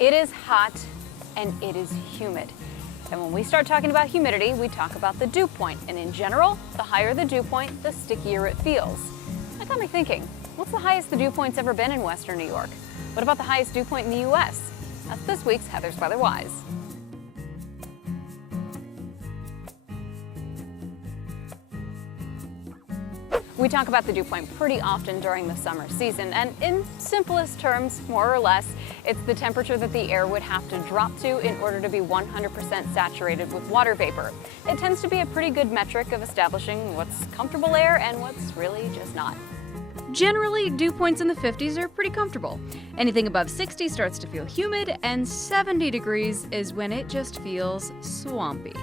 It is hot and it is humid. And when we start talking about humidity, we talk about the dew point. And in general, the higher the dew point, the stickier it feels. That got me thinking, what's the highest the dew point's ever been in Western New York? What about the highest dew point in the U.S.? That's this week's Heather's Weather Wise. We talk about the dew point pretty often during the summer season, and in simplest terms, more or less, it's the temperature that the air would have to drop to in order to be 100% saturated with water vapor. It tends to be a pretty good metric of establishing what's comfortable air and what's really just not. Generally, dew points in the 50s are pretty comfortable. Anything above 60 starts to feel humid, and 70 degrees is when it just feels swampy.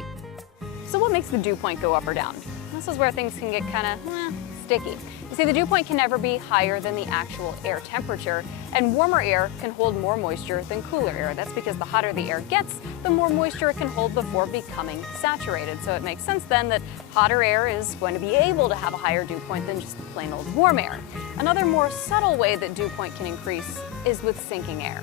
So what makes the dew point go up or down? This is where things can get kind of, sticky. You see, the dew point can never be higher than the actual air temperature, and warmer air can hold more moisture than cooler air. That's because the hotter the air gets, the more moisture it can hold before becoming saturated. So it makes sense then that hotter air is going to be able to have a higher dew point than just plain old warm air. Another more subtle way that dew point can increase is with sinking air.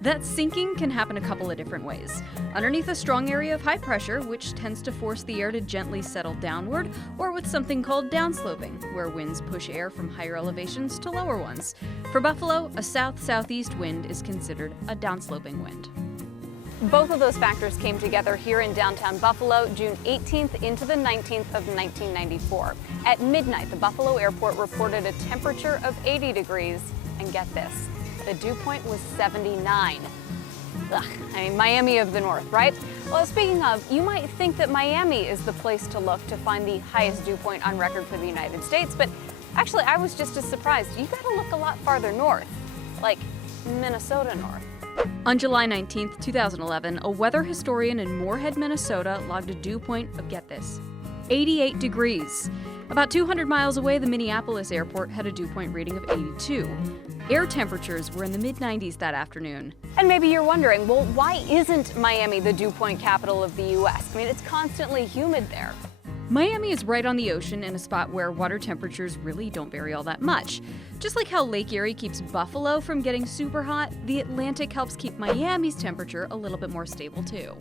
That sinking can happen a couple of different ways. Underneath a strong area of high pressure, which tends to force the air to gently settle downward, or with something called downsloping, where winds push air from higher elevations to lower ones. For Buffalo, a south-southeast wind is considered a downsloping wind. Both of those factors came together here in downtown Buffalo, June 18th into the 19th of 1994. At midnight, the Buffalo airport reported a temperature of 80 degrees, and get this, the dew point was 79. Ugh, Miami of the North, right? Well, speaking of, you might think that Miami is the place to look to find the highest dew point on record for the United States, but actually I was just as surprised. You gotta look a lot farther north, like Minnesota north. On July 19th, 2011, a weather historian in Moorhead, Minnesota logged a dew point of, get this, 88 degrees. About 200 miles away, the Minneapolis airport had a dew point reading of 82. Air temperatures were in the mid-90s that afternoon. And maybe you're wondering, well, why isn't Miami the dew point capital of the U.S.? I mean, it's constantly humid there. Miami is right on the ocean in a spot where water temperatures really don't vary all that much. Just like how Lake Erie keeps Buffalo from getting super hot, the Atlantic helps keep Miami's temperature a little bit more stable too.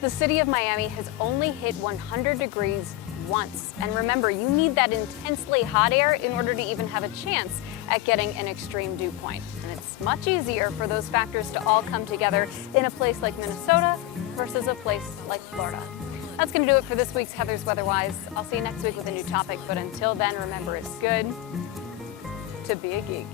The city of Miami has only hit 100 degrees once. And remember, you need that intensely hot air in order to even have a chance at getting an extreme dew point. And it's much easier for those factors to all come together in a place like Minnesota versus a place like Florida. That's going to do it for this week's Heather's Weather Wise. I'll see you next week with a new topic, but until then, remember, it's good to be a geek.